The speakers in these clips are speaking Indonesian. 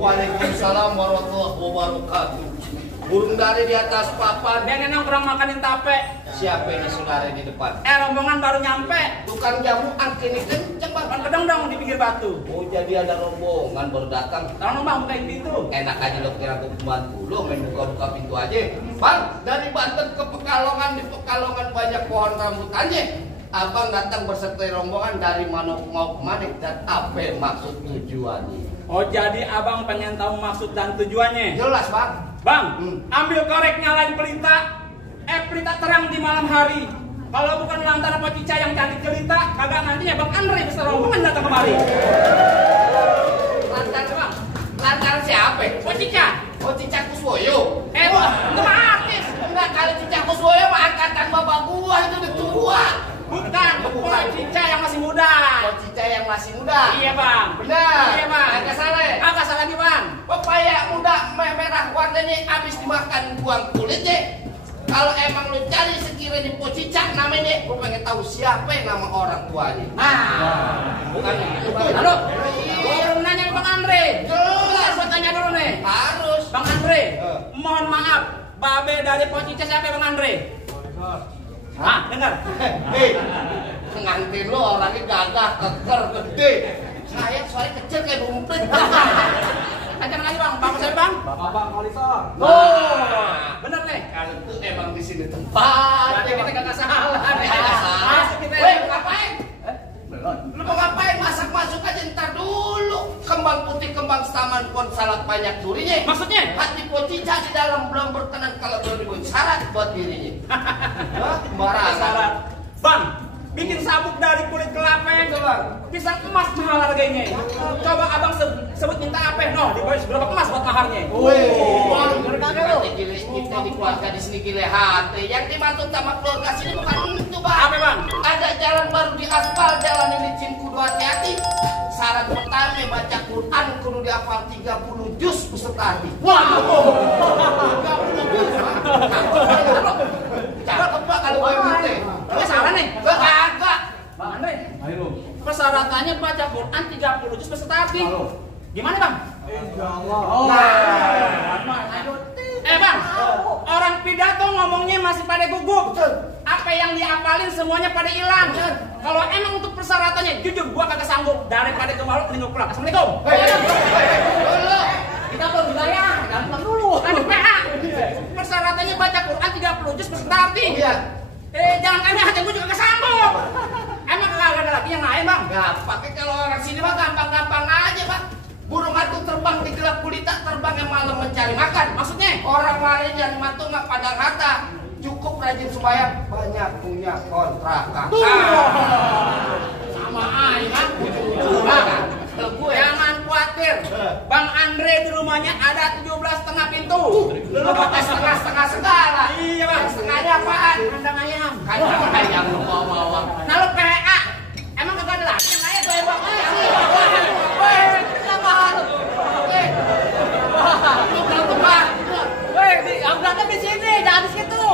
Waalaikumsalam warahmatullahi wabarakatuh. Burung dari di atas papan. Dia nongkrong makanin tape. Siapa ini saudara di depan? Rombongan baru nyampe. Tukang jamu angkin ini kenceng bang. Kan kedong dong di pinggir batu. Oh jadi ada rombongan baru datang. Tolong bang bukain pintu. Enak aja lo kira aku pembantu lo main buka-buka pintu aja. Bang dari Banten ke Pekalongan, di Pekalongan banyak pohon rambutannya. Abang datang berserta rombongan dari mana mau kemana dan apa maksud tujuannya? Oh jadi abang pengen tahu maksud dan tujuannya? Jelas bang. Bang, ambil korek nyalain pelita. Pelita terang di malam hari. Kalau bukan lantaran Pak Cica yang cantik jelita, kagak nantinya Bang Andre besar rombongan datang kemari. Lantaran bang? Lantaran siapa? Pak Cica. Oh Cica Kuswoyo. Itu mah artis. Enggak, kali Cica Kuswoyo mah angkatan bapak gua itu udah tua. Bukan, Pak Cica yang masih muda. Oh Cica yang masih muda. Iya bang. Benar. Iya bang. Agak salah. Agak salah lagi bang. Pepaya muda merah warnanya habis dimakan buang kulitnya. Kalau emang lu cari sekiranya Po Cica namanya, gua pengen tahu siapa yang nama orang tuanya. Bukan itu bang. Halo. Gua belum nanya ke Bang Andre. Jelas gua tanya dulu nih. Harus. Bang Andre, mohon maaf. Babe dari Po Cica siapa Bang Andre? Dengar. Hei, pengantin lo orangnya gagah, keker, gede. Saya soalnya kecil kayak rumput. Ajar lagi bang, bapak saya bang. Bapak Walisor. Bener nih. Kalau itu emang di sini tempat. Berarti kita gak salah. Masuk kita. Weh, mau ngapain? Lu mau ngapain? Masak masuk aja ntar dulu. Kembang putih, kembang taman pon salad banyak durinya. Maksudnya? Hati Po Cica di dalam belum berkenan kalau belum dibuat syarat buat dirinya. Sembarangan. Bang, bikin sabuk dari kulit kelapa. Pisang emas mahal harganya. Coba abang sebut minta apa? No, di bawah berapa emas buat maharnya? Kita di keluarga di sini gile hati. Yang dimaksud sama keluarga sini bukan itu bang. Apa bang? Ada jalan baru di aspal, jalan ini licin kudu hati-hati. Syarat pertama baca Quran kudu dihafal 30 juz beserta hati. Waduh. 30 juz. Cakep pak kalau gue gitu. Ini salah nih. Kagak. Bang Andre, Ayo. persyaratannya baca Quran 30 juz beserta hati. Gimana bang? Insyaallah. Bang, orang pidato ngomongnya masih pada gugup. Apa yang diapalin semuanya pada hilang. Kalau emang untuk persyaratannya, jujur gua kagak sanggup. Daripada ke malu mending gua pulang. Assalamualaikum. Kita belum dibayar. Gampang dulu. Ada PA. Persyaratannya baca Quran 30 juz beserta hati. Iya. Jangan aneh hati gua juga kagak sanggup. Emang kagak ada lagi yang lain bang? Nggak pakai kalau orang sini mah gampang-gampang aja bang. Burung hantu terbang di gelap gulita, terbang yang malam mencari makan. Maksudnya? Orang lain yang matu nggak pada rata. Cukup rajin sembahyang, banyak punya kontrakan. Sama aja. Kalau gue Jangan khawatir. Bang Andre di rumahnya ada 17,5 pintu. lu pakai setengah-setengah segala. Iya bang. Setengahnya apaan? Kandang ayam. Kandang ayam lu bawa-bawa. Nah lu PA. Emang kagak ada lagi yang lain tuh ya bang? Abangnya di sini, jangan di situ.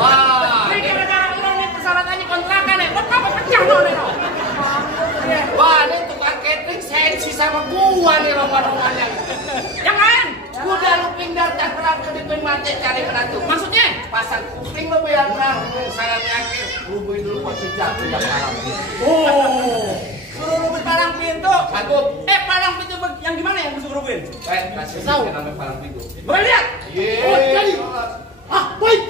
Wah. Ini gara-gara lo nih persyaratannya kontrakan ya. Apa pecah lo nih? Wah, ini tukang catering sensi sama gua nih rombongannya. Yang lain? Udah lu pindah Tangerang ke Dipin Mate cari menantu. Maksudnya? Pasang kuping lo biar nang. Saya yakin hubungi dulu Pak Sejak tidak malam. Suruh rubin palang pintu. Sanggup. Palang pintu yang gimana yang suruh rubin? Kasih tahu namanya palang pintu. Boleh lihat? Jadi. Baik.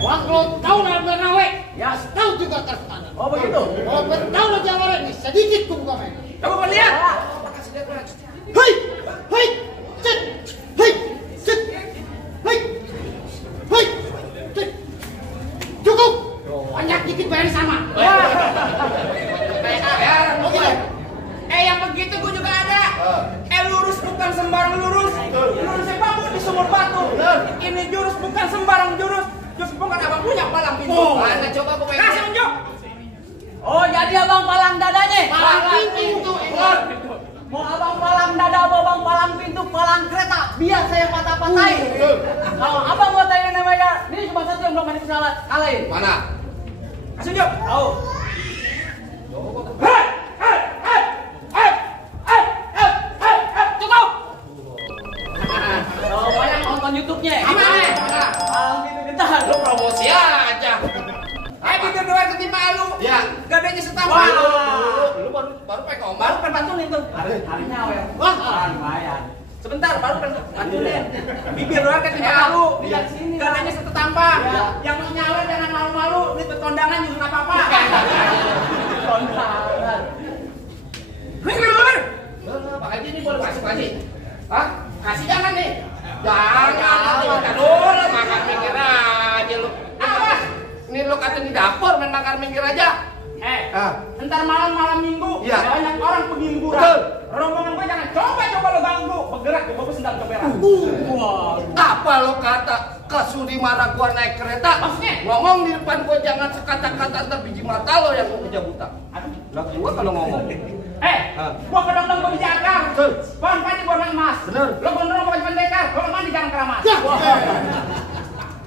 Wah, Kalau tahu nama nawe, ya tahu juga tertanda. Oh begitu? Kalau tahu aja orang ini sedikit pun bukan main. Coba boleh lihat? Hei, hei, cet, hei, cet, hei, hei, cet. Cukup. Banyak dikit bayar sama. Yang begitu gue juga ada. Lurus bukan sembarang lurus. Lurusnya bambu di sumur batu. Ini jurus bukan sembarang jurus. Jurus bukan abang punya palang pintu. Mana coba gue pengen. Kasih unjuk. Oh jadi abang palang dadanya? Palang pintu, ingat. Mau abang palang dada, mau abang palang pintu, palang kereta, biar saya patah-patahin. Kalau abang mau tanya namanya, ini cuma satu yang belum ada kalahin. Mana? Kasih unjuk. Tahu. ngomong. Baru kan bantuin tuh. Harinya awet. Wah, Lumayan. sebentar baru kan bantuin. Bibir doang kan tinggal malu. Lihat sini. Katanya satu tanpa. Ya. Yang mau nyawer jangan malu-malu. Ini kondangan juga nggak apa-apa. Kondangan. Pak Haji ini boleh masuk Haji? Hah? Kasih jangan nih. Jangan, Jangan dulu, makan minggir aja lu. Awas. Ini lu kata di dapur main makan minggir aja. Ntar malam minggu Iya. banyak orang pergi liburan. Betul. Rombongan gue jangan coba lo ganggu. Bergerak gue bawa sendal coberan. Apa lo kata kesudi marah gua naik kereta? Maksudnya? Ngomong di depan gua jangan sekata-kata ntar biji mata lo yang gua kerja buta. Aduh. Lah gua kalau ngomong. Gua kedong-dong gua bijakar. Betul. Pohon padi gua warna emas. Bener. Lo gondrong gua pendekar. Kalau mandi jangan keramas.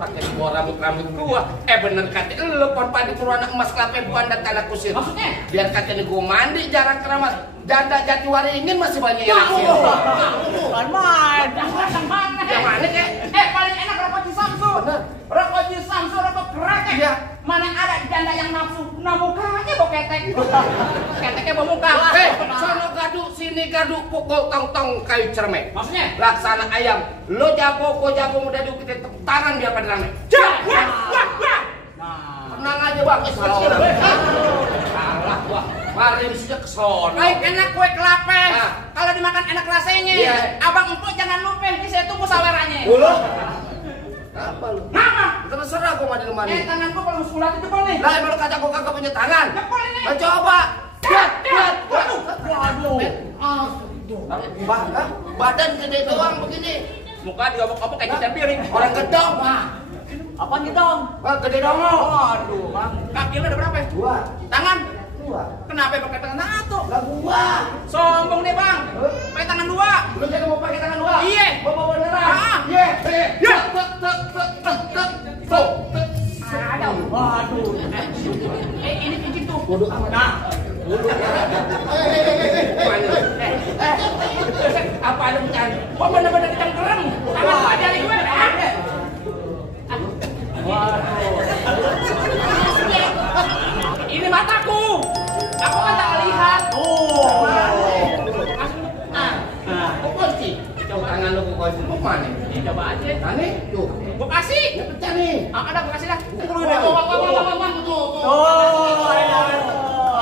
Pakai gua rambut gua. Bener kata lo pohon padi berwarna emas kelapa bukan dan tanah kusir. Maksudnya? Biar katanya gua mandi jarang keramas. Janda jati waringin masih banyak yang naksir. Bukan main. Yang mana? Yang mana kek? Paling enak rokok Cisamsu. Bener. Rokok Cisamsu, rokok kerekek. Iya. Mana ada janda yang nafsu. Nah mukanya bau ketek. Keteknya bau muka. Sono gadu sini gadu pukul tong-tong kayu cermek. Maksudnya? Laksana ayam. Lo jago, gua jago muda dulu kita tepuk tangan biar pada rame. Tenang aja bang. Salah gua. Mari sejak kesono. Baik enak kue kelapa. Nah. Kalau dimakan enak rasanya. Iya. Abang empuk jangan lupa. Ini saya tunggu sawerannya. Dulu. Apa lu? Nama? Terserah gua mandi rumah nih. Tanganku kalau muskulat itu jebol nih. Lah emang lu kata gua kagak punya tangan. Jebol ini. Nah, coba. Badan gede doang begini. Muka diobok-obok kayak kita piring. Orang gedong, Pak. Apa nih dong? Wah, gede dong lo. Waduh, bang. Kaki lu ada berapa? Dua. Tangan? Dua. Kenapa pakai tangan satu? Lah gua. Sombong deh bang. Pakai tangan dua. Lu jadi mau pakai tangan dua? Iya. Bawa beneran. Ah. Iya. Iya. Ada. Waduh. Ini pincin tuh. Bodoh amat. Nah. Apa ada bercanda? Gua bener-bener cengkerem. Tangan gua dari gue. Ini mataku. Aku kan tak lihat. Kok kunci? Coba tangan lu gua kunci. Mau mana? Ya, coba aja. Nah nih, tuh. Gua kasih. Ya pecah nih. Ada gua kasih dah.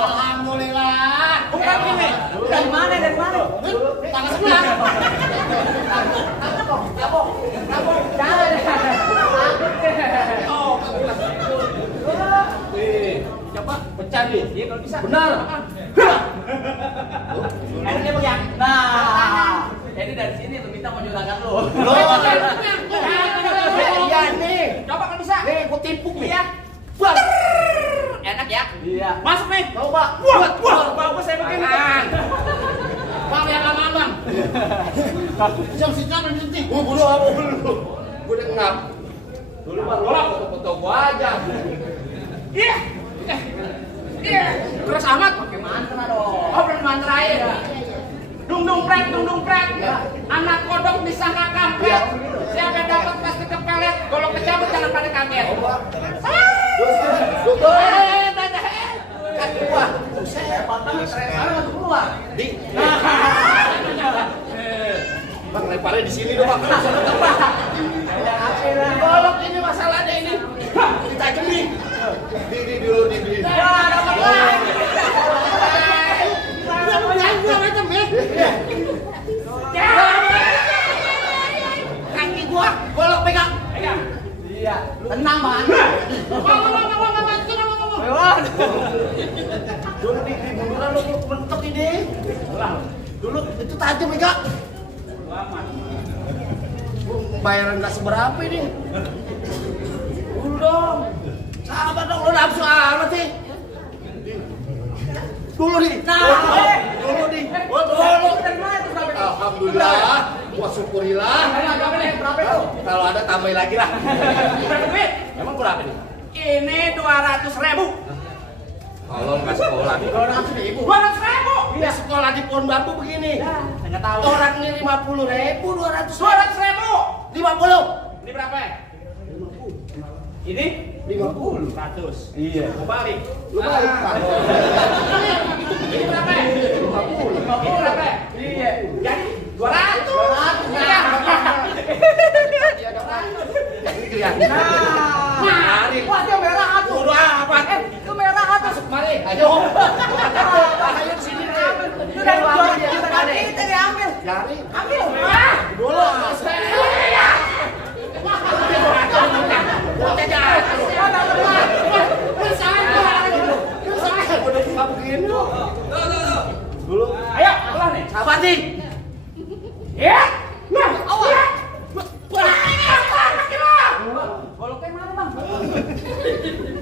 Alhamdulillah. Bukan ini. Dari mana? Dari mana? Tangan sebelah. Coba pecah nih. Iya kalau bisa. Benar. Enaknya bang ya. Nah. Jadi dari sini lu minta mau juragan lu. Iya nih. Coba kalau bisa. Nih, gua timpuk nih. Iya. Bang. Enak ya. Iya. Masuk nih. Coba. Wah, bagus saya begini. Bang, yang lama bang. Jam siapa yang penting? Gua bodoh apa dulu? Gua udah ngap. Dulu bang, gua foto-foto gua aja. Iya. Iya. Keras amat. Pakai mantra dong. Oh, belum mantrain. Dung dung prek. Anak kodok disangka kampret. Siapa yang dapat pasti kepelet. Kalau kecabut jangan pada kaget. Kaki gua. Saya patah sekarang masuk keluar. Di. Bang, leparnya di sini dong, Bang. Golok ini masalahnya ini. Ditajem nih. Di dulu di. Kaki gua, golok pegang. Iya. Tenang, Man. Dulu di bunduran lu mentok ini. Dulu itu tajam enggak? Bayaran nggak seberapa ini. Dulu dong. Sabar dong, lu nafsu amat sih. Dulu nih. Dulu nih. Alhamdulillah. Gua syukurilah. Berapa itu? Kalau ada tambahin lagi lah. Berapa duit? Emang berapa nih? Ini 200.000. Kalau nggak sekolah nih. 200.000. Di sekolah di Pohon Bambu begini. Nggak tahu. Orang ini 50.000, 200. 200.000. 50. Ini berapa? Ini 50. 100. Iya. Mau balik. Lu balik. Ini berapa? 50. cari. Ambil. Dulu. Dulu. Ayo, pelan nih. Sabatin. Ya. Nah, Awas. goloknya mana, Bang?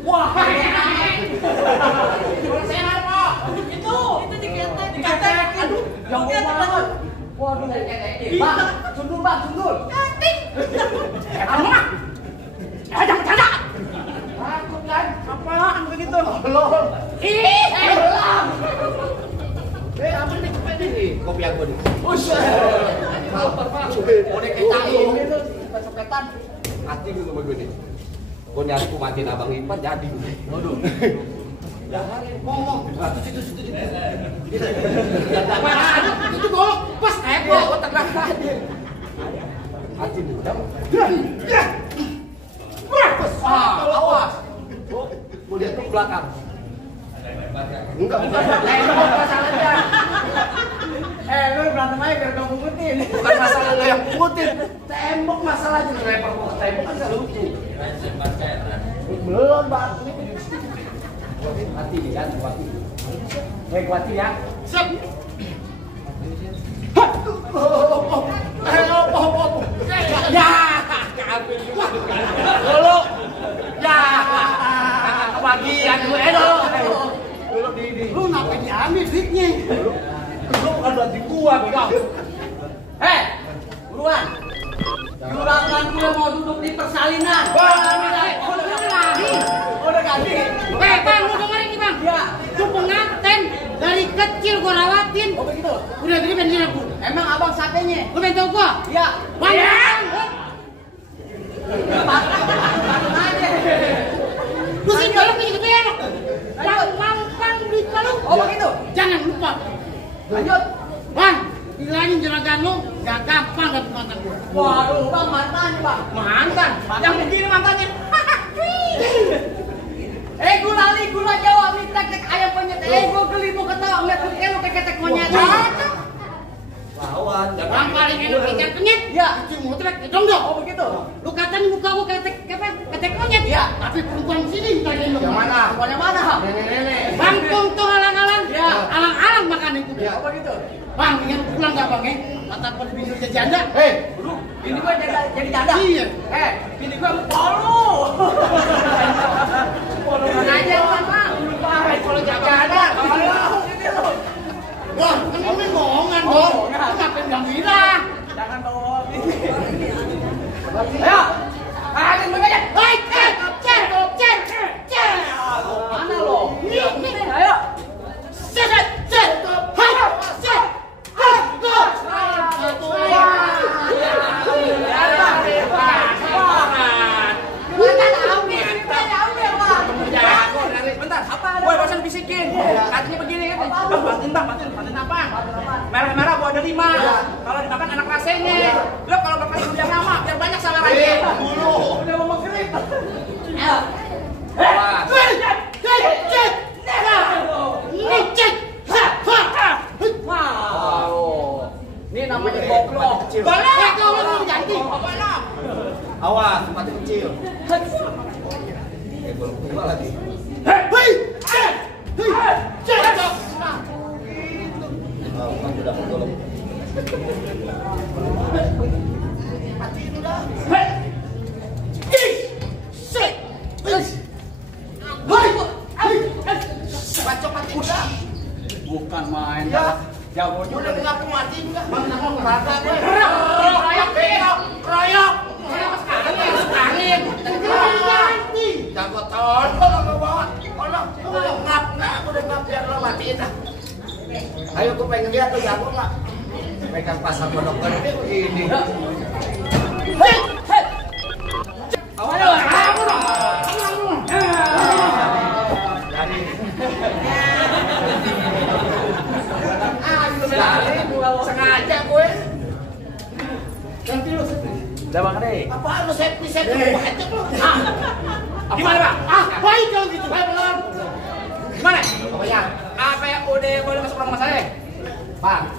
Wah. Golok saya mana, Pak? Itu diketek. Aduh, yang banget. Waduh, Bang, sundul Bang, sundul. Apa? Jangan bercanda. Takut kan? Apaan begitu? Belum. Ih, Belum. Apa nih kopi nih? Kopi aku nih. Lapar, Pak. Udah kita Ini tuh cepet-cepetan. mati dulu sama gue nih. Gue nyari ku matiin abang Ipan jadi. Waduh. Jangan ngomong. Itu golok pas Gue tegak aja. Mati dulu. Awas. Gue lihat ke belakang. Enggak. Masalahnya. Lu berantem aja biar gak pungutin. Bukan masalah lo yang pungutin. Tembok masalahnya. Repot tembok kan gak lucu. Belum, Bang. Mati nih kan, mati. Mati ya. Siap. Ya, keambil juga. Dulu. Ya. Kebagian gue dulu. Dulu di Lu ngapain diambil duitnya? Lu bukan bantu gua, Bang. Buruan. Juragan gue mau duduk di persalinan. Udah ganti. Bang, lu dengerin nih, Bang. Ya. Itu pengantin dari kecil gua rawatin. Oh begitu. Udah gede bensin aku. Emang abang satenya? Lu pengen tau gua? Ya. Bang, Aja. lu sih golok gitu enak. Bang, beli kalung. Oh begitu. Jangan lupa. Lanjut. Bang, bilangin juragan lu gak gampang dapet mantan gua. Waduh, Bang mantan, Bang. Mantan? Yang begini mantannya. Gula Jawa nih tek ayam penyet. Gue geli mau ketawa ngeliat lu kayak ketek monyet. Lawan. Bang paling enak ikan penyet. Ya. Cuci motor dong. Oh begitu. Lu katain muka gua ketek monyet. Iya. Tapi perempuan sini bukan Yang mana? Pokoknya mana? Nenek-nenek. Bang tong alang-alang. Iya. Alang-alang makan itu. Oh begitu. Bang, ingat pulang gak bang? Mata pun bini udah janda. Bro, bini gua jadi janda. Iya. Bini gua polo. Polo aja Bang. Polo janda. Wah, kan ini bohongan Oh, dong. bohongan. Lu ngapain bilang? Jangan bawa bini. Ayo. Ayo, aja. Hei, cer. Mana lo? Nih. Ayo. Cer. Hai, cer. Bentar, apa? Gue barusan bisikin. Katanya begini kan. Bantuin apa? Merah-merah gua ada 5. Kalau dimakan enak rasanya. Lo kalau bakal yang lama biar banyak selera-nya. Dulu. Udah mau maghrib. Wow. Ini namanya goblok. Balik kalau mau ganti. Apa enak? Awas, mati kecil. Golok tua lagi. Hei, cer. Oh, kan udah golok. Bacok mati udah. Bukan main. Ya. Jago Udah juga. dengar aku mati juga. Bang, kenapa merasa gue? Royok. Ganti. Jago tolong lo bawa. Tolong. Udah ngap, biar lo matiin dah. Ayo, gue pengen lihat tuh jago nggak? Pegang pasar pondok gede begini. Sengaja gue. Ganti lu. Udah Bang Ade. Apaan lu septi gue aja lu. Gimana, Bang? Baik kalau gitu. Belum. Gimana? Pokoknya Apa yang udah boleh masuk rumah saya? Bang,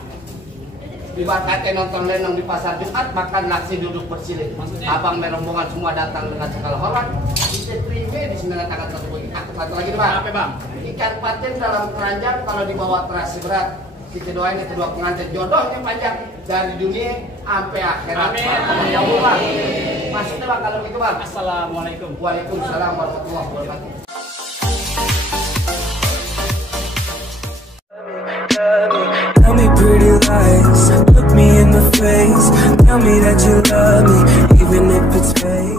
Ibaratnya nonton lenong di pasar Jumat, makan nasi duduk bersilih. Abang rombongan semua datang dengan segala hormat. Kita terima di sini tangan satu lagi nih, Bang. Apa, Bang? Ikan patin dalam keranjang kalau dibawa terasi berat. Kita doain itu dua pengantin jodohnya panjang dari dunia sampai akhirat. Amin. Ya Allah. Maksudnya Bang kalau gitu, Bang. Assalamualaikum. Waalaikumsalam warahmatullahi wabarakatuh. Tell me pretty lies, look me in the face. Tell me that you love me, even if it's fake.